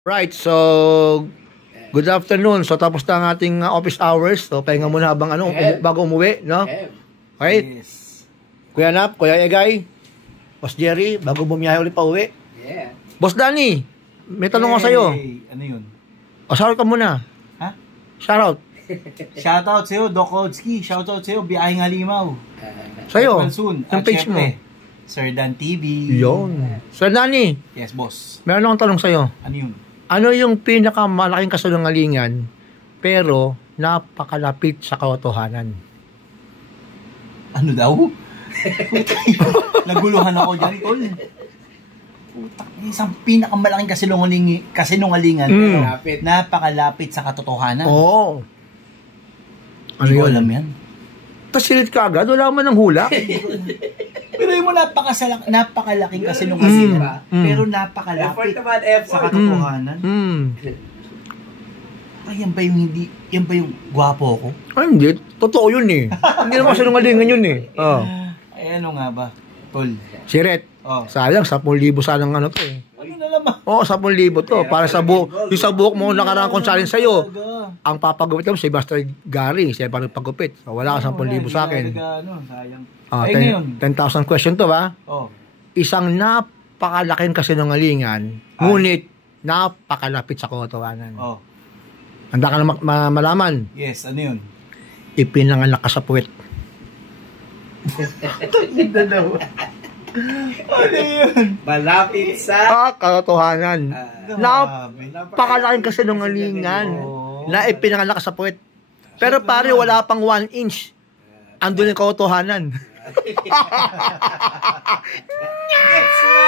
Right, so good afternoon. So tapos na ang ating office hours. So pahinga muna habang bago umuwi, no? Right? Yes. Kuya Nap, Kuya Egay, Boss Jerry, bago bumiyahe ulit pa uwi. Yeah. Boss Danny, may tanong ko sa'yo. Hey, ano yun? O, shoutout ka muna. Ha? Shoutout. Shoutout sa'yo, Doc Odzki. Shoutout sa'yo, Biyahing Halimaw. Sa'yo, Soon. yung page mo. Sir Dan TV. Yun. Sir Danny, Yes, boss. meron akong tanong sa'yo. Ano yun? Ano yung pinakamalaking kasalungalingan pero napakalapit sa katotohanan? Ano daw? Naguluhan ako dyan, tol. Putak, isang pinakamalaking kasinungalingan pero napakalapit sa katotohanan. Oo. Ano yun? Alam yan. Tapos silid ka agad, wala man ng hula. Pero yung napakalaking kasinungalingan, pero napakalapit sa katotohanan. Ay, yan ba yung gwapo ko? Ay, hindi. Totoo yun eh. Hindi naman kasinungalingan yun eh. Oh. Ay, ano nga ba, tol? Siret. Oh. Sayang, 10,000 sanang ano to eh. Ano na naman? Oo, 10,000 to. Para sa buhok. Yung sa buhok mo nakaraan kong challenge sa'yo. Ang papagupit mo si Master Gary. Siya pa nagpagupit. So, wala ka 10,000 sa akin. Sayang. Ay, ngayon. 10,000 question to ba? Oh. Isang napakalaking kasinungalingan, ngunit napakalapit sa katotohanan. Oh. Handa ka na malaman. Yes, ano yun? Ipinanganak ka sa puwet. Ano yun? Malapit sa Katotohanan. Napakalaking kasinungalingan na ipinanganak ka sa puwet. Pero pare, wala pang 1 inch. Andun yung katotohanan. Gets mo?